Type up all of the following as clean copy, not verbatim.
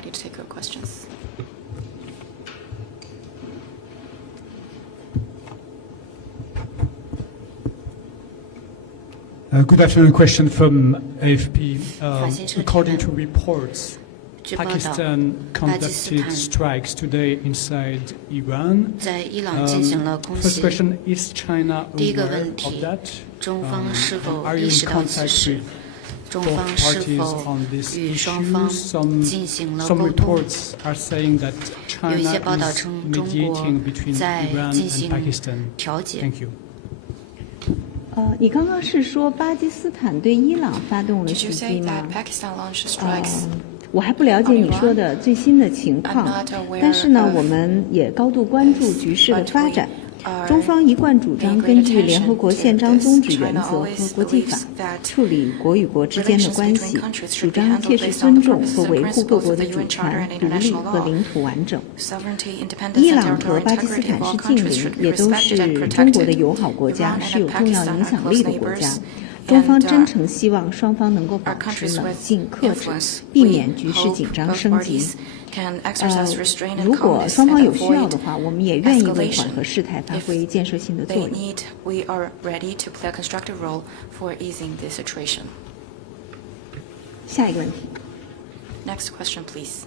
ready to take your questions. Good afternoon. Question from AFP. According to reports, 据报道， Pakistan conducted strikes today inside Iran. 在伊朗进行了空 First 袭。 question: Is China 第一个 aware 问 of 题 that? 中方是否 Are you 意 in 识到此 contact 事 with？ 中 both 方是 parties 否 on this 与 issue? 双方进行了 Some 沟通？ reports are saying that 有一 China 些报道 is 称，中国 mediating between 在 Iran 进 and 行 Pakistan. 调解。 Thank you. 你刚刚是说巴基斯坦对伊朗发动了 Did you 袭 say 击吗 that？Pakistan launched strikes? 我还不了解你说的最新的情 I'm 况 not aware，但是呢， of 我们也高度关注局势的 but 发 we 展。 are 中方一贯主张 paying 根 great 据联合国 attention 宪章 to 宗 this. 旨原 China 则和 always 国际法 believes that 处理国与国之间的 relations 关 between 系， countries 主 should be 张 handled 切实 based on 尊 the 重 purposes 和 and 维护各 principles 国 of 的 the 主 UN Charter 权、 and 独立 international 和 law. 领土完整。 Sovereignty, independence, 伊 and 朗和 territorial 巴基斯 integrity of 坦 all 是近 countries 邻， should be 也都 respected 是 and 中国的 protected. 友好国家， Iran 是有 and 重要 Pakistan 影 are 响 close 力的国家 neighbors.。中方 and 真诚希望双方能够保 our 持 countries 冷 with 静克制 influence. 避 We 免局势 hope 紧张 both 升级。 parties can exercise restraint and 如果 calmness 双 and 方有需要 avoid 的话，我们也愿意为缓 escalation. 和事态发 If 挥建设性的作 they 用。 need, we are ready to play a constructive role for easing the situation. 下一个问题。 Next question, please.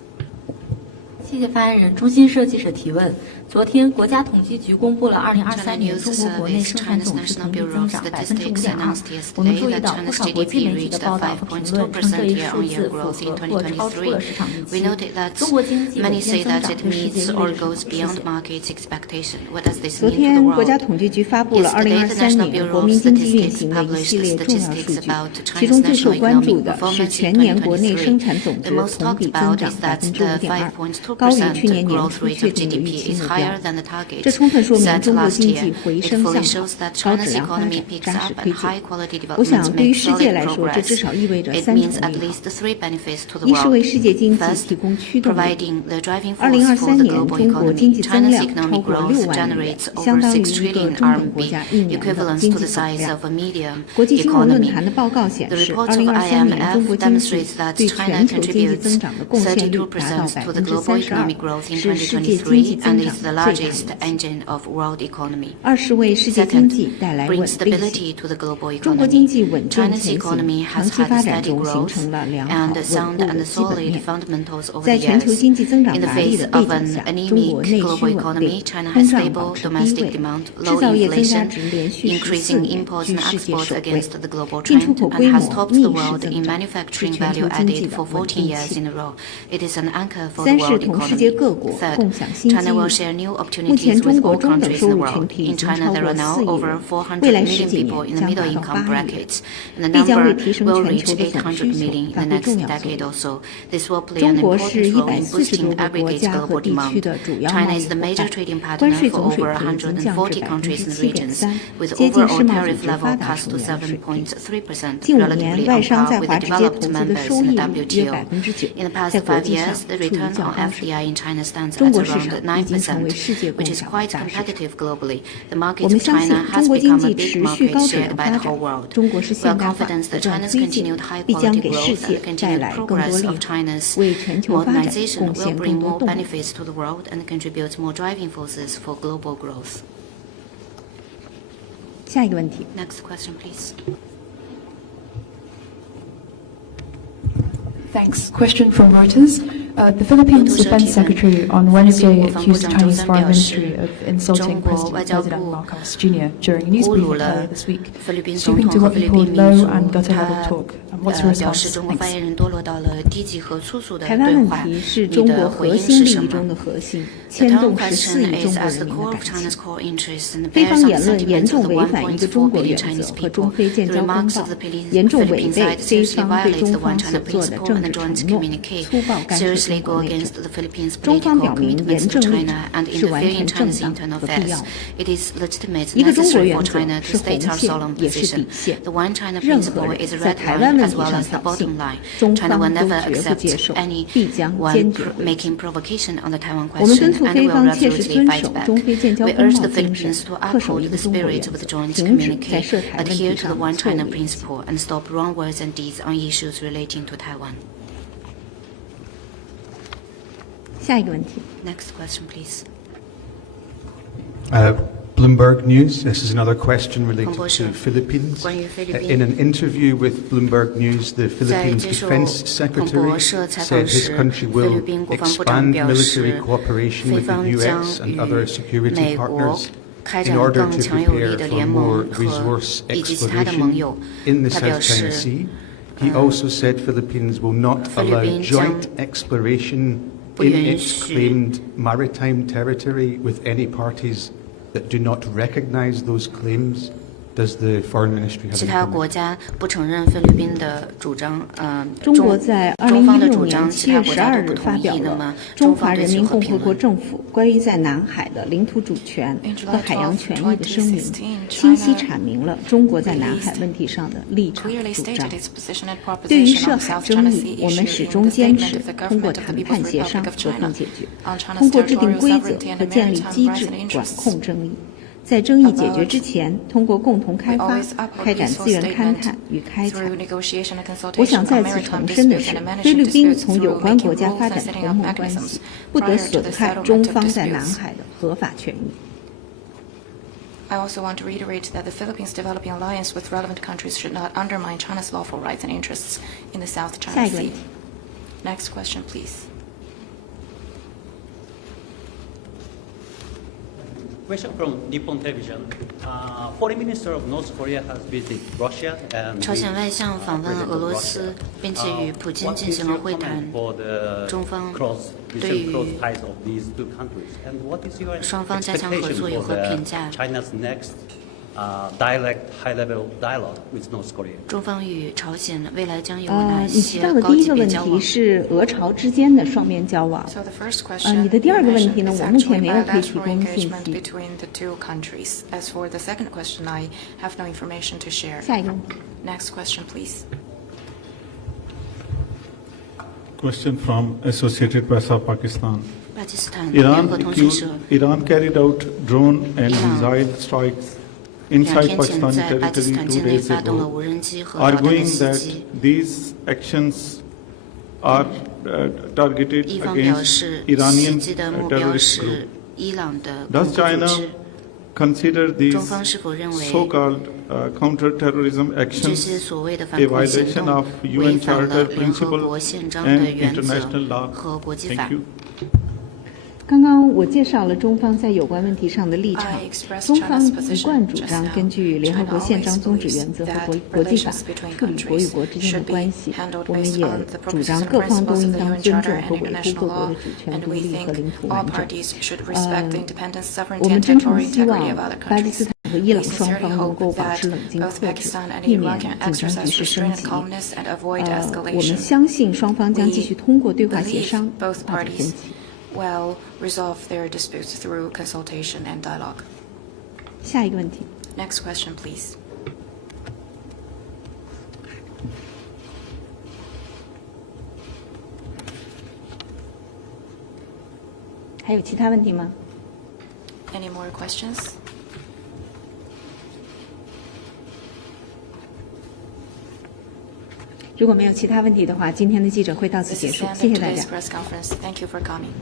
谢谢发言人。中新社记者提问：昨天，国家统计局公布了2023年中国国内生产总值同比增长5.2%。我们注意到不少国际媒体的报道和评论称这一数字符合或超出了市场预期。中国经济稳健增长对世界意味着什么？谢谢。昨天，国家统计局发布了2023年国民经济运行的一系列重要数据，其中最受关注的是全年国内生产总值同比增长5.2%，高于去年年初确定的预期目标。这充分说明中国经济回升向好，高质量发展扎实推进。我想，对于世界来说，这至少意味着3重利好：一是为世界经济提供驱动力；2023年中国经济增量超过6万亿元，相当于一个中等国家1年的经济总量。国际金融论坛的报告显示，2023年中国经济对全球经济增长的贡献率达到32%，是世界经济增长最大的一次。二是为世界经济带来稳定性。中国经济稳健前行，长期发展中形成了良好稳固的基本面。在全球经济增长乏力的背景下，中国内需稳定，通胀保持低位，制造业增加值连续14年居世界首位，进出口规模逆势增长，是全球经济的稳定器。三是同世界各国共享新机遇。目前，中国中等收入群体已经超过4亿人，未来10几年将达到8亿人，必将为提升全球的总需求发挥重要作用。中国是140多个国家和地区的主要贸易伙伴，关税总水平已经降至7.3%，接近世贸组织发达成员的水平。近5年，外商在华直接投资的收益率约9%，在国际上处于较高水平。中国市场已经成为世界共享的大市场。我们相信，中国经济持续高质量发展，中国式现代化不断推进，必将给世界带来更多利好，为全球发展贡献更多动力。下一个问题。 Next question, please. Thanks. Question from Reuters. The Philippines Defense Secretary on Wednesday accused the Chinese Foreign Ministry of insulting President Marcos Jr. during a news briefing earlier this week, stooping to what he called low and gutter-level talk. What's your response? Thanks. 台湾问题是中国核心利益中的核心，牵动14亿中国人民的感情。非方言论严重违反一个中国原则和中非建交公报，严重违背非方对中方所做的政治承诺，粗暴干涉中国内政。中方表明严正立场是完全正当和必要的。一个中国原则是红线，也是底线。任何人在台湾问题上挑衅，中方都绝不接受，必将坚决回击。我们敦促非方切实遵守中非建交公报精神，恪守一个中国原则，停止在涉台问题上错误演绎。下一个问题。 Next question, please. Bloomberg News. This is another question related 广播社 to Philippines. 关于菲律宾 In an interview with Bloomberg News, the 在 Philippines 接受 Defense 广 Secretary 播社采 said 访 his 时， country 菲律 will 宾国防部长 expand 表 military 示， cooperation 菲 with the 方将 US 与 and other security 美国 partners 开 in 展 order 更 to 强有力 prepare 的 for 联 more 盟和 resource 以及其他的盟友。 exploration in the 他表 South China 示， Sea. He also said Philippines will not 菲律 allow 宾将 joint exploration 不 in 允 its 许 claimed maritime territory with any parties that do not recognize those claims. Does the Foreign Ministry have 其 any 他 comment? 国家不承认菲律宾的主张，中国在中方的2016主张，年其7月12他国家都不日发表同意。那么了中中方对华人民此有何评共和国论？政府关于在南海的领土主权 In 和 July 海洋 12, 权益的声明， 2016清晰 China 阐明了中国在南海问题上的立场 Clearly 主 stated 张。 its position and 对于 proposition 涉 on 海 South 争 China 议， Sea 我们 issue 始 in 终 the 坚 statement 持 of the 通过 government of 谈 the 判 People's 协商 Republic of 和平 China 解决， on China's 通过制定 territorial 规则 sovereignty 和 and 建立 maritime 机 rights 制 and 管 interests. 控争议。在争议解决之前，通过共同开发 开展资源勘探与开采。 Through negotiation and 我 consultation 想 on 再次 maritime 重申的 disputes 是 and，managing 菲律宾 disputes 从有 through 关国 making 家 rules 发 and 展 setting 同 up 盟关系 mechanisms，不得 prior to 损 the 害 settlement 中 of 方在 disputes. 南海的合法权益。 I also want to reiterate that the Philippines developing alliance with relevant countries should not undermine China's lawful rights and interests in the South 下 China 一个问 Sea. 题。 Next question, please. Question from Nippon Television. Foreign Minister of North Korea has visited Russia and 朝鲜外相访问俄罗斯，并且与普京进行了会谈。中方对于 ties of these two countries, and what is your 双方加强合作有何评价？ China's next direct high-level dialogue with North Korea? 中方与朝鲜未来将有哪你提些到的高级第一个问别交往？题是俄朝之间的双边交往。 So the first question 你的第二个问题 you 呢， mentioned 我目 is 前 actually 没有可以提 bilateral 供信 engagement 息。 between the two countries. As for the second question, I have no information to share. 下一个问题。 Next question, please. Question from Associated Press of Pakistan. 巴基斯坦联 Iran 合通讯社 Iran carried out drone and 伊朗 missile strikes 2 inside 天前 Pakistani 在巴基斯 territory 坦 2境内 days 发动了 ago, 无人机和导弹的 arguing 袭 that 击。 these actions are targeted 一方表 against 示，袭 Iranian 击的目标 terrorist 是 group. 伊朗的恐 Does 怖组 China 织。 consider these 中方是否认为 so-called counter-terrorism 这些 actions 所谓的 a 反恐行 violation 动 of 违 UN 反了 Charter 联合国 principles 宪章的 and 原则 international law? 和国际 Thank 法？ you. 刚刚我介绍了中方在有关问题上的立场 I。expressed 中方 China's 一贯 position 主 just 张 now. 根据联合国 China 宪章 always 宗旨 believes 原则和 that 国际法 relations between 处理国与 countries 国之间的 should 关 be 系。 handled 我们 based 也 on the 主 purposes 张 and 各方都 principles 应 of the 当 UN 尊 Charter 重 and 和维护 international 各国 law, 的主权、 and 独 we 立和 think 领土 all 完整。 parties should respect the independence, sovereignty, 我们 and 真诚 territorial 希 integrity 望 of other 巴基 countries. 斯坦和伊 We 朗双 sincerely 方能 hope 够保 that 持冷静 both 克制， Pakistan and 避 Iran 免 can 紧张 exercise 局势 restraint 升 and 级。 calmness and avoid 我们 escalation. 相信双方将继续通过对话 We 协商 believe both 化解分 parties 歧。 will resolve their disputes through consultation and dialogue. 下一个问题。 Next question, please. 还有其他问题吗？ Any more questions? 如果没有其他问题的话，今天的记者会到此 This 结 is 束， the end 谢 of 谢大家 today's。press conference. Thank you for coming.